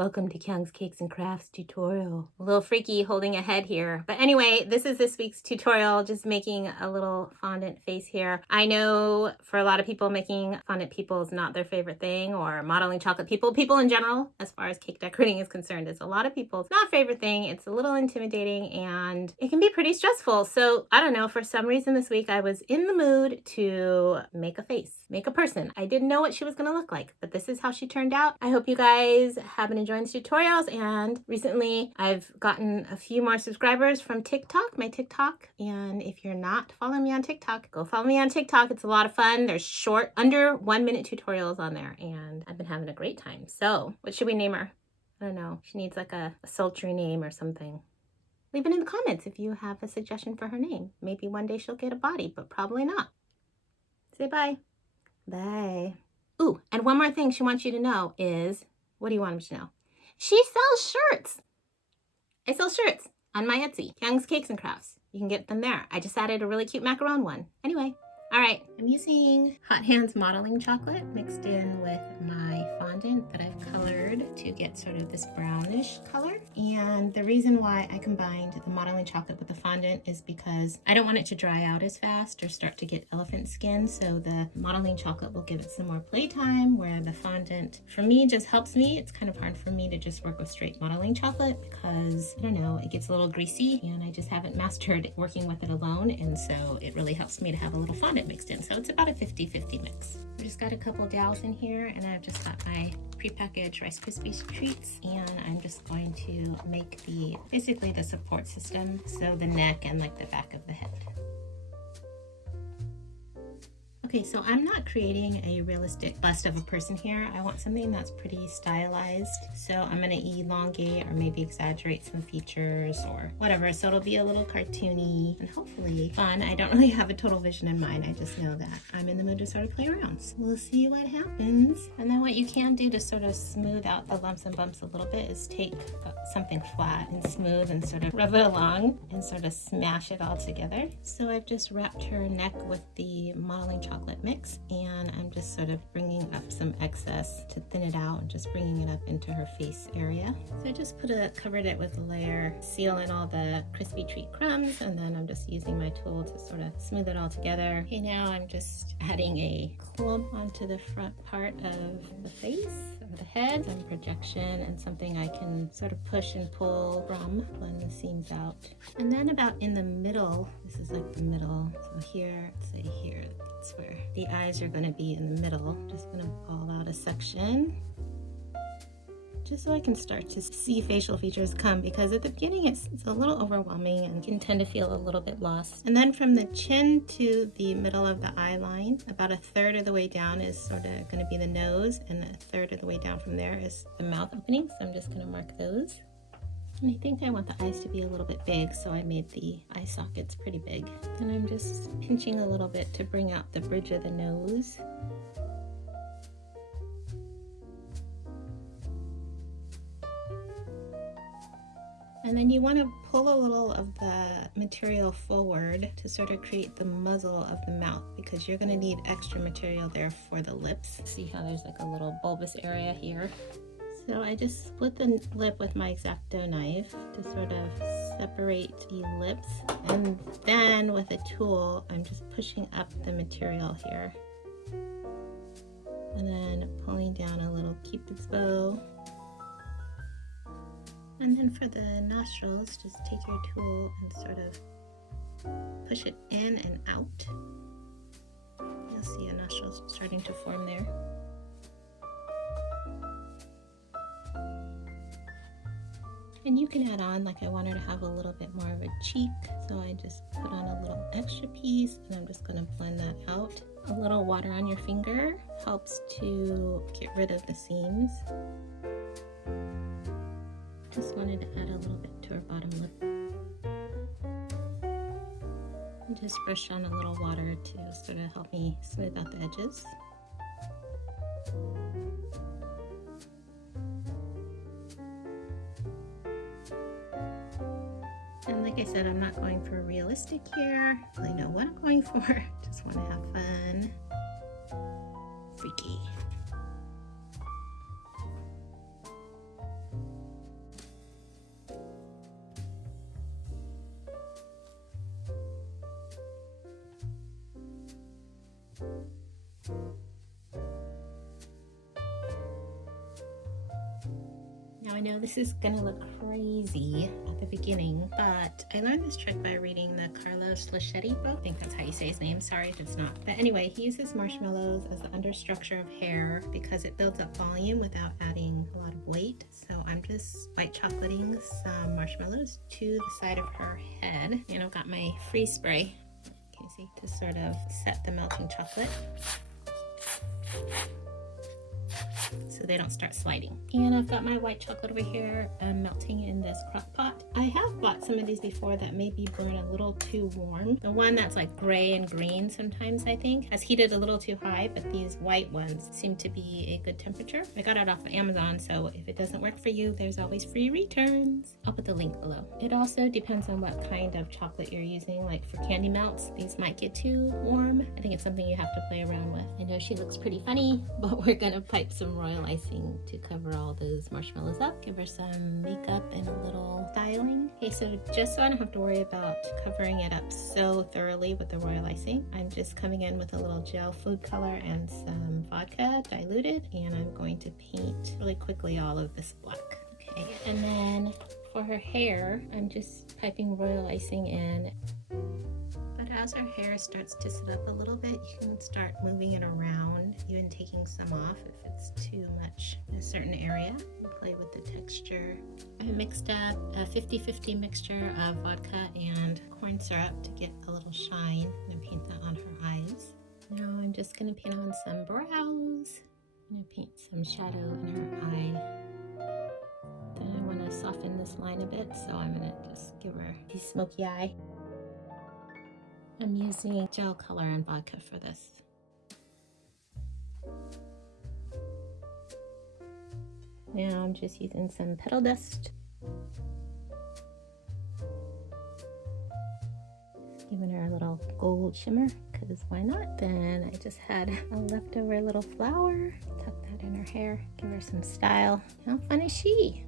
Welcome to Kyung's Cakes and Crafts tutorial. A little freaky holding a head here. But anyway, this is this week's tutorial, just making a little fondant face here. I know for a lot of people, making fondant people is not their favorite thing, or modeling chocolate people in general, as far as cake decorating is concerned, is a lot of people's not favorite thing. It's a little intimidating and it can be pretty stressful. So I don't know, for some reason this week I was in the mood to make a face, make a person. I didn't know what she was gonna look like, but this is how she turned out. I hope you guys have been enjoying these tutorials, and recently I've gotten a few more subscribers from TikTok, my TikTok, and if you're not following me on TikTok, go follow me on TikTok. It's a lot of fun. There's short, under 1 minute tutorials on there, and I've been having a great time. So what should we name her? I don't know. She needs like a sultry name or something. Leave it in the comments if you have a suggestion for her name. Maybe one day she'll get a body, but probably not. Say bye. Bye. Ooh, and one more thing she wants you to know is, what do you want me to know? She sells shirts. I sell shirts on my Etsy, Kyung's Cakes and Crafts. You can get them there. I just added a really cute macaron one. Anyway, all right, I'm using Hot Hands modeling chocolate mixed in with my fondant that I've colored to get sort of this brownish color. And the reason why I combined the modeling chocolate with the fondant is because I don't want it to dry out as fast or start to get elephant skin. So the modeling chocolate will give it some more playtime, where the fondant for me just helps me. It's kind of hard for me to just work with straight modeling chocolate because, I don't know, it gets a little greasy and I just haven't mastered working with it alone. And so it really helps me to have a little fondant mixed in. So it's about a 50-50 mix. I just got a couple dowels in here, and I've just got my prepackaged Rice Krispies treats, and I'm just going to make basically the support system, so the neck and like the back of the head. Okay, so I'm not creating a realistic bust of a person here. I want something that's pretty stylized. So I'm gonna elongate or maybe exaggerate some features or whatever. So it'll be a little cartoony and hopefully fun. I don't really have a total vision in mind. I just know that I'm in the mood to sort of play around. So we'll see what happens. And then what you can do to sort of smooth out the lumps and bumps a little bit is take something flat and smooth and sort of rub it along and sort of smash it all together. So I've just wrapped her neck with the modeling chocolate mix, and I'm just sort of bringing up some excess to thin it out and just bringing it up into her face area. So I just covered it with a layer, seal in all the crispy treat crumbs, and then I'm just using my tool to sort of smooth it all together. Okay, now I'm just adding a clump onto the front part of the face or the head, some projection and something I can sort of push and pull from, blend the seams out. And then about in the middle, this is like the middle, so here, say here, that's where the eyes are going to be in the middle. Just going to ball out a section just so I can start to see facial features come, because at the beginning it's a little overwhelming and you can tend to feel a little bit lost. And then from the chin to the middle of the eye line, about a third of the way down is sort of going to be the nose, and a third of the way down from there is the mouth opening. So I'm just going to mark those. And I think I want the eyes to be a little bit big, so I made the eye sockets pretty big. And I'm just pinching a little bit to bring out the bridge of the nose. And then you want to pull a little of the material forward to sort of create the muzzle of the mouth, because you're going to need extra material there for the lips. See how there's like a little bulbous area here? So I just split the lip with my x-acto knife to sort of separate the lips. And then with a tool, I'm just pushing up the material here. And then pulling down a little cupid's bow. And then for the nostrils, just take your tool and sort of push it in and out. You'll see a nostril starting to form there. And you can add on, like I wanted to have a little bit more of a cheek, so I just put on a little extra piece, and I'm just going to blend that out. A little water on your finger helps to get rid of the seams. Just wanted to add a little bit to her bottom lip. And just brush on a little water to sort of help me smooth out the edges. And like I said, I'm not going for realistic here. I really know what I'm going for. Just want to have fun. Freaky. I know this is gonna look crazy at the beginning, but I learned this trick by reading the Carlos Laschetti book. I think that's how you say his name, sorry if it's not. But anyway, he uses marshmallows as the understructure of hair because it builds up volume without adding a lot of weight. So I'm just white chocolating some marshmallows to the side of her head. And I've got my freeze spray, can you see, to sort of set the melting chocolate so they don't start sliding. And I've got my white chocolate over here melting in this crock pot. I have bought some of these before that maybe burn a little too warm. The one that's like gray and green sometimes, I think, has heated a little too high, but these white ones seem to be a good temperature. I got it off of Amazon, so if it doesn't work for you, there's always free returns. I'll put the link below. It also depends on what kind of chocolate you're using. Like for candy melts, these might get too warm. I think it's something you have to play around with. I know she looks pretty funny, but we're gonna pipe some royal icing to cover all those marshmallows up. Give her some makeup and a little styling. Okay, so just so I don't have to worry about covering it up so thoroughly with the royal icing, I'm just coming in with a little gel food color and some vodka diluted, and I'm going to paint really quickly all of this black. Okay, and then for her hair, I'm just piping royal icing in. As her hair starts to sit up a little bit, you can start moving it around, even taking some off if it's too much in a certain area, and play with the texture. I mixed up a 50-50 mixture of vodka and corn syrup to get a little shine. I'm going to paint that on her eyes. Now I'm just going to paint on some brows. I'm going to paint some shadow in her eye. Then I want to soften this line a bit, so I'm going to just give her a smoky eye. I'm using gel color and vodka for this. Now I'm just using some petal dust. Giving her a little gold shimmer, because why not? Then I just had a leftover little flower. Tuck that in her hair, give her some style. How fun is she?